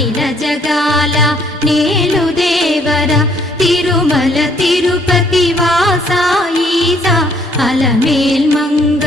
అఖిల జగాల నేలు దేవర తిరుమల తిరుపతి వాసా ఈసా అలమేల్ మంగ